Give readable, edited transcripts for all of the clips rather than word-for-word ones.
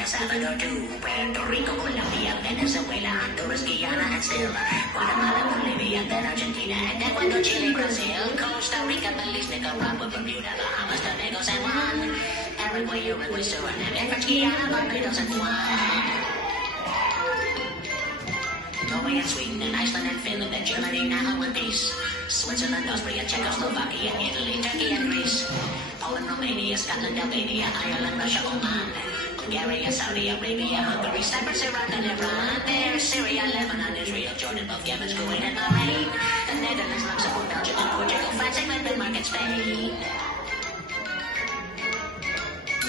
El Salvador too, Puerto Rico, Colombia, Venezuela, Honduras, Guyana, and still Guatemala, Bolivia, then Argentina, and Ecuador, Chile, Brazil, Costa Rica, Belize, Nicaragua, Bermuda, Bahamas, Domingo, San Juan, Paraguay, Uruguay, Suriname, and French Guiana, Barbados, and Guam. Norway and Sweden and Iceland and Finland and Germany now in one piece. Switzerland, Austria, Czechoslovakia, Italy, Turkey and Greece. Poland, Romania, Scotland, Albania, Ireland, Russia, Oman. Bulgaria, Saudi Arabia, Hungary, Cyprus, Iraq and Iran. There's Syria, Lebanon, Israel, Jordan, both Yemen, Kuwait and Bahrain. The Netherlands, Luxembourg, Belgium and Portugal, France, England, Denmark and Spain.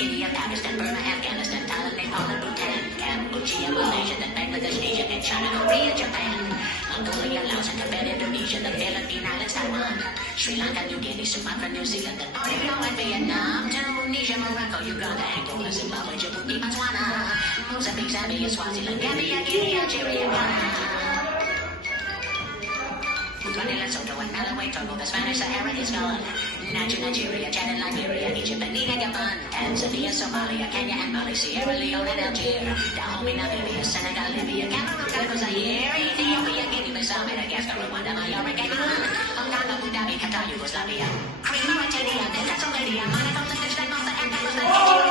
India, Pakistan, Burma, Afghanistan, Thailand, Nepal, and Bhutan, Cambodia, Malaysia, then Bangladesh, Asia, and China, Korea, Japan, Mongolia, Laos, and Tibet, Indonesia, the Philippine Islands, Taiwan, Sri Lanka, New Guinea, Sumatra, New Zealand, and Borneo, and Vietnam, Tunisia, Morocco, Uganda, Angola, Zimbabwe, Djibouti, Botswana, Mozambique, Zambia, Swaziland, Gambia, Guinea, Algeria, and Ghana. Guinea, Lesotho, and Malawi, Togo, the Spanish Sahara is gone. Nigeria, Chad and Liberia, Egypt and Gabon, Tanzania, Somalia, Kenya and Mali, Sierra Leone and Algeria, Dahomey, Namibia, Senegal, Libya, Cameroon, Ghana, Zaire, Ethiopia, Guinea-Bissau, Madagascar, Rwanda, Mallorca, Gabon, Hong Kong, Abu Dhabi, Qatar, Yugoslavia, Crete, Mauritania, Pennsylvania, Monaco, Liechtenstein, Malta, and Pakistan, Nigeria.